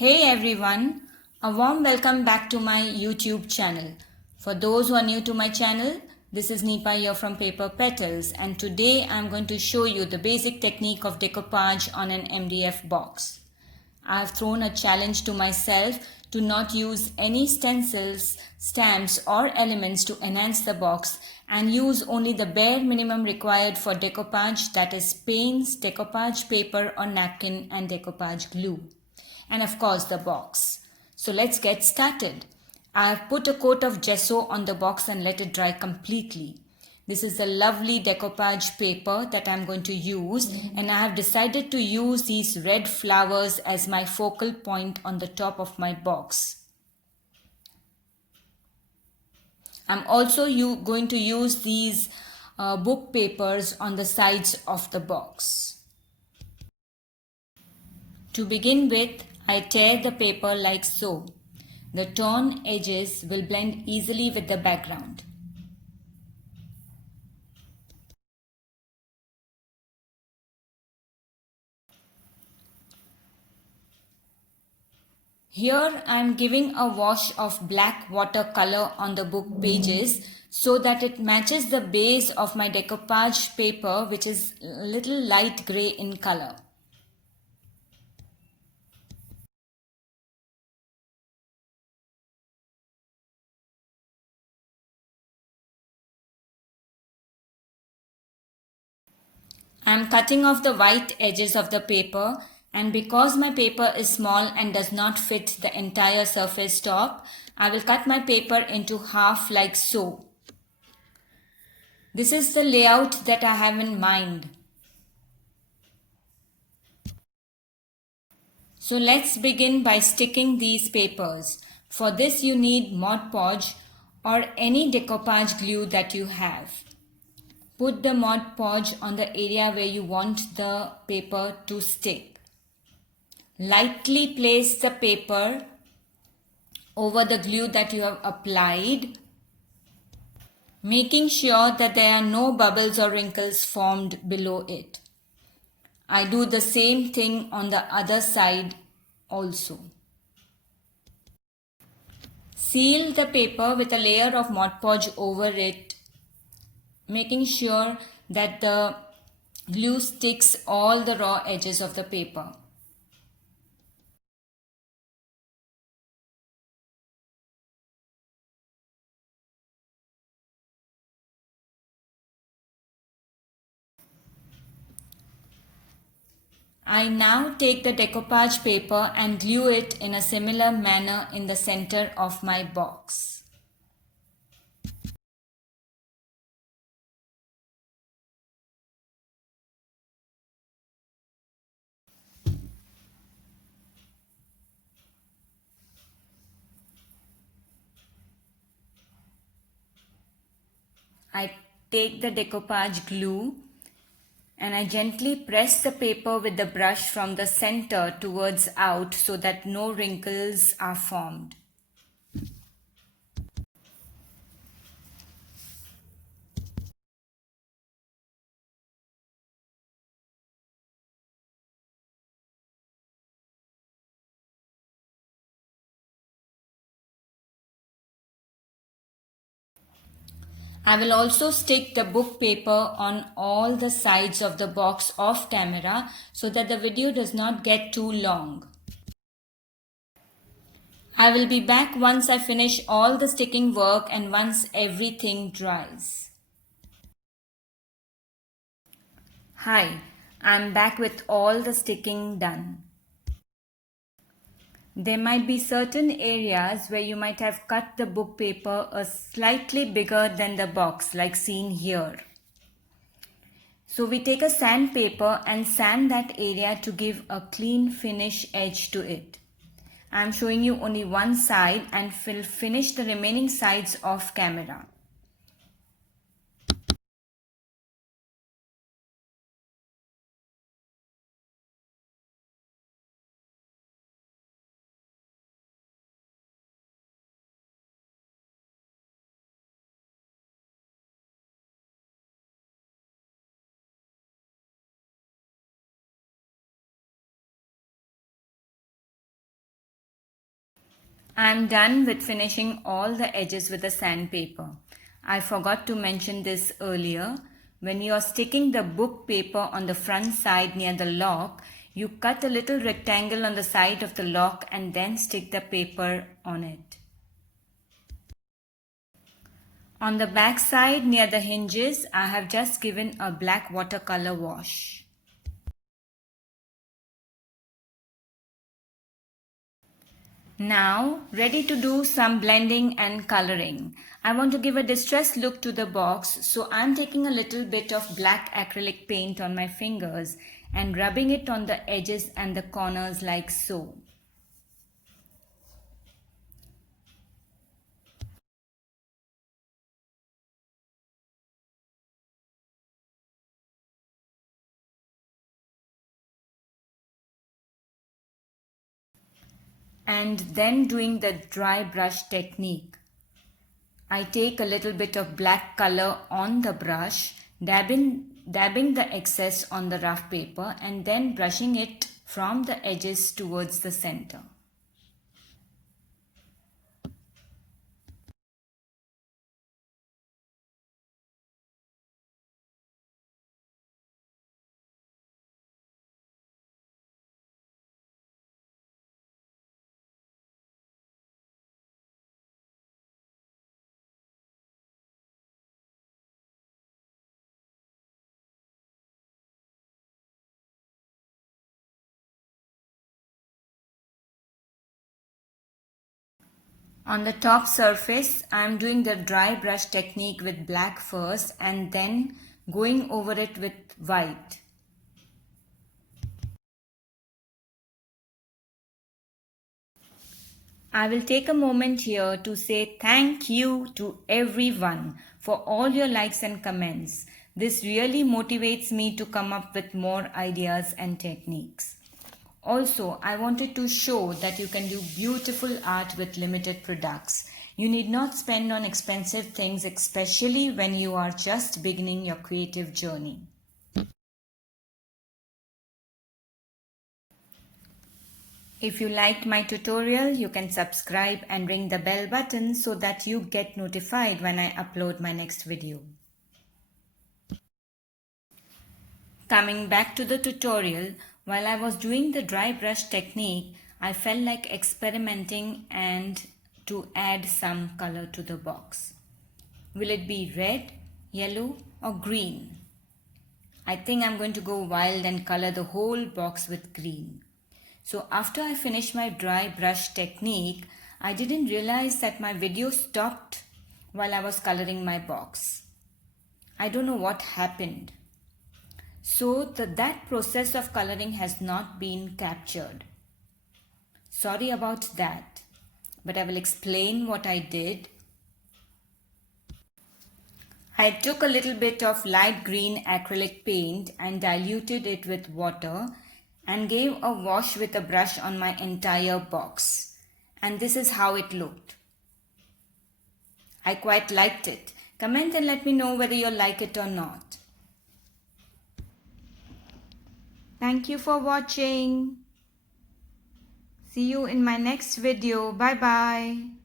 Hey everyone, a warm welcome back to my YouTube channel. For those who are new to my channel, this is Nipa here from Paper Petals, and today I'm going to show you the basic technique of decoupage on an MDF box. I have thrown a challenge to myself to not use any stencils, stamps or elements to enhance the box and use only the bare minimum required for decoupage, that is paints, decoupage paper or napkin and decoupage glue. And of course the box. So let's get started. I have put a coat of gesso on the box and let it dry completely. This is a lovely decoupage paper that I'm going to use, and I have decided to use these red flowers as my focal point on the top of my box. I'm also going to use these book papers on the sides of the box. To begin with, I tear the paper like so. The torn edges will blend easily with the background. Here I am giving a wash of black watercolor on the book pages so that it matches the base of my decoupage paper, which is a little light grey in color. I am cutting off the white edges of the paper, and because my paper is small and does not fit the entire surface top, I will cut my paper into half like so. This is the layout that I have in mind. So let's begin by sticking these papers. For this you need Mod Podge or any decoupage glue that you have. Put the Mod Podge on the area where you want the paper to stick. Lightly place the paper over the glue that you have applied, making sure that there are no bubbles or wrinkles formed below it. I do the same thing on the other side also. Seal the paper with a layer of Mod Podge over it, making sure that the glue sticks all the raw edges of the paper. I now take the decoupage paper and glue it in a similar manner in the center of my box. I take the decoupage glue and I gently press the paper with the brush from the center towards out so that no wrinkles are formed. I will also stick the book paper on all the sides of the box off camera so that the video does not get too long. I will be back once I finish all the sticking work and once everything dries. Hi, I'm back with all the sticking done. There might be certain areas where you might have cut the book paper a slightly bigger than the box, like seen here. So we take a sandpaper and sand that area to give a clean finish edge to it. I am showing you only one side and will finish the remaining sides off camera. I'm done with finishing all the edges with the sandpaper. I forgot to mention this earlier. When you are sticking the book paper on the front side near the lock, you cut a little rectangle on the side of the lock and then stick the paper on it. On the back side near the hinges, I have just given a black watercolor wash. Now, ready to do some blending and coloring. I want to give a distressed look to the box, so I'm taking a little bit of black acrylic paint on my fingers and rubbing it on the edges and the corners like so. And then doing the dry brush technique. I take a little bit of black color on the brush, dabbing the excess on the rough paper and then brushing it from the edges towards the center. On the top surface, I am doing the dry brush technique with black first and then going over it with white. I will take a moment here to say thank you to everyone for all your likes and comments. This really motivates me to come up with more ideas and techniques. Also, I wanted to show that you can do beautiful art with limited products. You need not spend on expensive things, especially when you are just beginning your creative journey. If you liked my tutorial, you can subscribe and ring the bell button so that you get notified when I upload my next video. Coming back to the tutorial, while I was doing the dry brush technique, I felt like experimenting and to add some color to the box. Will it be red, yellow or green? I think I'm going to go wild and color the whole box with green. So after I finished my dry brush technique, I didn't realize that my video stopped while I was coloring my box. I don't know what happened. So that process of coloring has not been captured. Sorry about that, but I will explain what I did. I took a little bit of light green acrylic paint and diluted it with water and gave a wash with a brush on my entire box. And this is how it looked. I quite liked it. Comment and let me know whether you like it or not. Thank you for watching. See you in my next video. Bye bye.